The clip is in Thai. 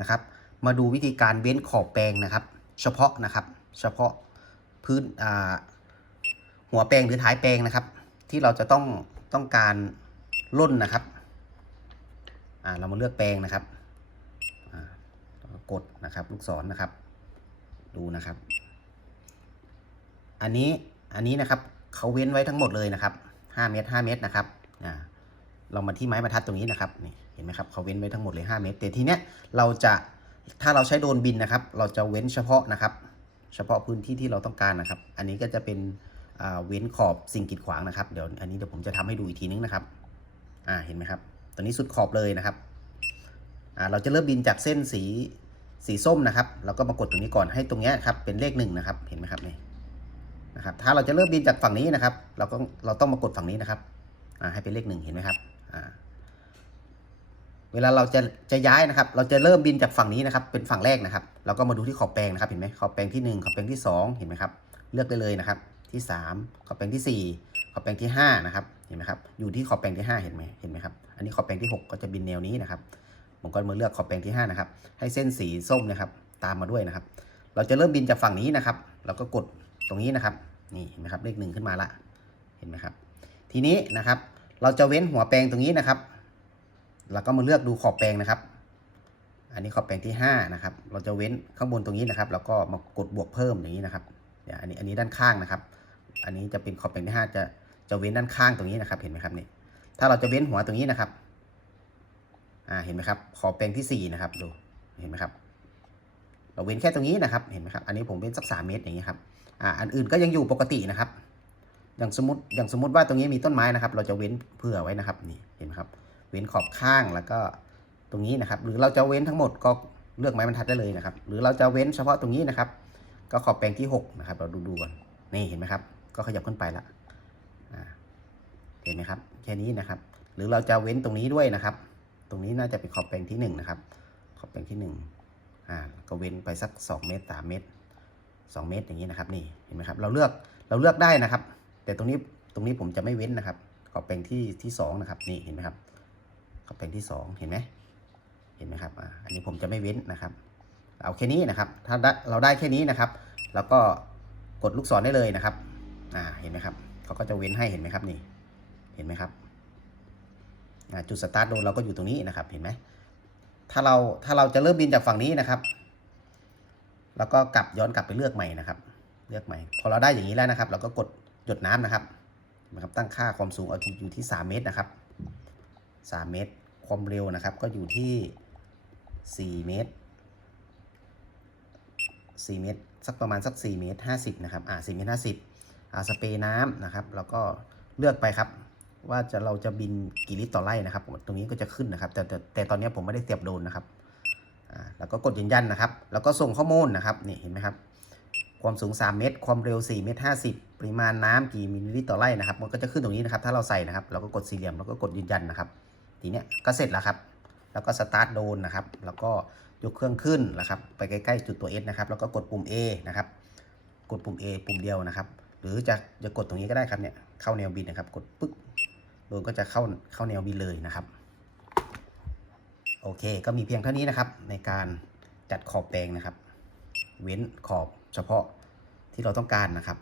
นะครับ มาดูวิธีการเว้นขอบแปลงนะครับ เฉพาะนะครับ เฉพาะพื้นหัวแปลงหรือท้ายแปลงนะครับ ที่เราจะต้องต้องการล่นนะครับเรามาเลือกแปลงนะครับกดนะครับลูกศรนะครับ ดูนะครับ อันนี้อันนี้นะครับเขาเว้นไว้ทั้งหมดเลยนะครับ5เมตร5เมตรนะครับอ่าเรามาที่ไม้บรรทัดตรงนี้นะครับนี่ เห็นไหมครับเขาเว้นไว้ทั้งหมดเลย 5 เมตร แต่ทีเนี้ยเราจะถ้าเราใช้โดรนบินนะครับ เราจะเว้นเฉพาะนะครับ เฉพาะพื้นที่ที่เราต้องการนะครับ อันนี้ก็จะเป็นเว้นขอบสิ่งกีดขวางนะครับ เดี๋ยวอันนี้เดี๋ยวผมจะทำให้ดูอีกทีนึงนะครับ อ่า เห็นไหมครับตัวนี้สุดขอบเลยนะครับ อ่า เราจะเริ่มบินจากเส้นสีสีส้มนะครับเราก็มากดตรงนี้ก่อน ให้ตรงเนี้ยครับ เป็นเลขหนึ่งนะครับ เห็นไหมครับนี่นะครับ ถ้าเราจะเริ่มบินจากฝั่งนี้นะครับ เราก็เราต้องมากดฝั่งนี้นะครับ อ่า ให้เป็นเลขหนึ่งเห็นไหมครับ อ่า เวลาเราจะจะย้ายนะครับ เราจะเริ่มบินจากฝั่งนี้นะครับ เป็นฝั่งแรกนะครับ เราก็มาดูที่ขอบแปลงนะครับ เห็นไหมขอบแปลงที่หนึ่งขอบแปลงที่สองเห็นไหมครับ เลือกได้เลยนะครับ ที่สามขอบแปลงที่สี่ขอบแปลงที่ห้านะครับ เห็นไหมครับ อยู่ที่ขอบแปลงที่ห้าเห็นไหมเห็นไหมครับ อันนี้ขอบแปลงที่หกก็จะบินแนวนี้นะครับ ผมก็มาเลือกขอบแปลงที่ห้านะครับ ให้เส้นสีส้มนะครับ ตามมาด้วยนะครับ เราจะเริ่มบินจากฝั่งนี้นะครับ เราก็กดตรงนี้นะครับ นี่เห็นไหมครับ เลขหนึ่งขึ้นมาละ เห็นไหมครับ ทีนี้นะครับ เราจะเว้นหัวแปลงตรงนี้นะครับ เราก็มาเลือกดูขอบแปลงนะครับ อันนี้ขอบแปลงที่5นะครับ เราจะเว้นข้างบนตรงนี้นะครับ แล้วก็มากดบวกเพิ่มอย่างนี้นะครับเดี๋ยวอันนี้อันนี้ด้านข้างนะครับ อันนี้จะเป็นขอบแปลงที่5จะจะเว้นด้านข้างตรงนี้นะครับ เห็นไหมครับนี่ถ้าเราจะเว้นหัวตรงนี้นะครับ อ่า เห็นไหมครับ ขอบแปลงที่4นะครับ ดู เห็นไหมครับ เราเว้นแค่ตรงนี้นะครับ เห็นไหมครับ อันนี้ผมเว้นสักสามเมตรอย่างนี้ครับ อ่า อันอื่นก็ยังอยู่ปกตินะครับ อย่างสมมติ อย่างสมมติว่าตรงนี้มีต้นไม้นะครับ เราจะเว้นเผื่อไว้นะครับ นี่ เห็นไหมครับ ว้นขอบข้างแล้วก็ตรงนี้นะครับ หรือเราจะเว้นทั้งหมดก็เลือกไม้บรรทัดได้เลยนะครับ หรือเราจะเว้นเฉพาะตรงนี้นะครับ ก็ขอบแปลงที่6นะครับ เราดูดูก่อนนี่เห็นไหมครับ ก็ขยับขึ้นไปละเห็นไหมครับแค่นี้นะครับ หรือเราจะเว้นตรงนี้ด้วยนะครับ ตรงนี้น่าจะเป็นขอบแปลงที่1นะครับ ขอบแปลงที่1อ่าก็เว้นไปสัก 2 เมตร3เมตร 2 เมตรอย่างนี้นะครับ นี่เห็นไหมครับ เราเลือกเราเลือกได้นะครับ แต่ตรงนี้ตรงนี้ผมจะไม่เว้นนะครับ ขอบแปลงที่ที่สองนะครับนี่เห็นไหมครับ ขอบแปลงที่สองเห็นไหมเห็นไหมครับอันนี้ผมจะไม่เว้นนะครับ เอาแค่นี้นะครับ ถ้าเราได้แค่นี้นะครับ แล้วก็กดลูกศรได้เลยนะครับอ่าเห็นไหมครับเขาก็จะเว้นให้เห็นไหมครับนี่เห็นไหมครับจุดสตาร์ทโดนเราก็อยู่ตรงนี้นะครับ เห็นไหมถ้าเราถ้าเราจะเริ่มบินจากฝั่งนี้นะครับ แล้วก็กลับย้อนกลับไปเลือกใหม่นะครับ เลือกใหม่ พอเราได้อย่างนี้แล้วนะครับ เราก็กดหยดน้ำนะครับนะครับตั้งค่าความสูงเอาอยู่ที่ 3 เมตรนะครับ 3 เมตร ความเร็วนะครับก็อยู่ที่ 4 เมตร 4 เมตร สักประมาณสัก 4 เมตร 50 นะครับ อ่า 4 เมตร 50 อ่า สเปรย์น้ำนะครับ แล้วก็เลือกไปครับ ว่าจะเราจะบินกี่ลิตรต่อไร่นะครับ ตรงนี้ก็จะขึ้นนะครับ แต่แต่แต่ตอนนี้ผมไม่ได้เสียบโดนนะครับ อ่า แล้วก็กดยืนยันนะครับ แล้วก็ส่งข้อมูลนะครับ นี่เห็นไหมครับความสูง 3 เมตร ความเร็ว 4 เมตร 50 ปริมาณน้ำกี่มิลลิลิตรต่อไร่นะครับ มันก็จะขึ้นตรงนี้นะครับ ถ้าเราใส่นะครับ เราก็กดสี่เหลี่ยม แล้วก็กดยืนยันนะครับ ทีเนี้ยก็เสร็จแล้วครับ แล้วก็สตาร์ทโดนนะครับ แล้วก็ยกเครื่องขึ้นนะครับ ไปใกล้ๆจุดตัว S นะครับ แล้วก็กดปุ่ม A นะครับ กดปุ่ม A ปุ่มเดียวนะครับ หรือจะจะกดตรงนี้ก็ได้ครับเนี่ย เข้าแนวบินนะครับ กดปึ๊กโดนก็จะเข้าเข้าแนวบินเลยนะครับ โอเค ก็มีเพียงเท่านี้นะครับ ในการจัดขอบแปลงนะครับ เว้นขอบเฉพาะที่เราต้องการนะครับ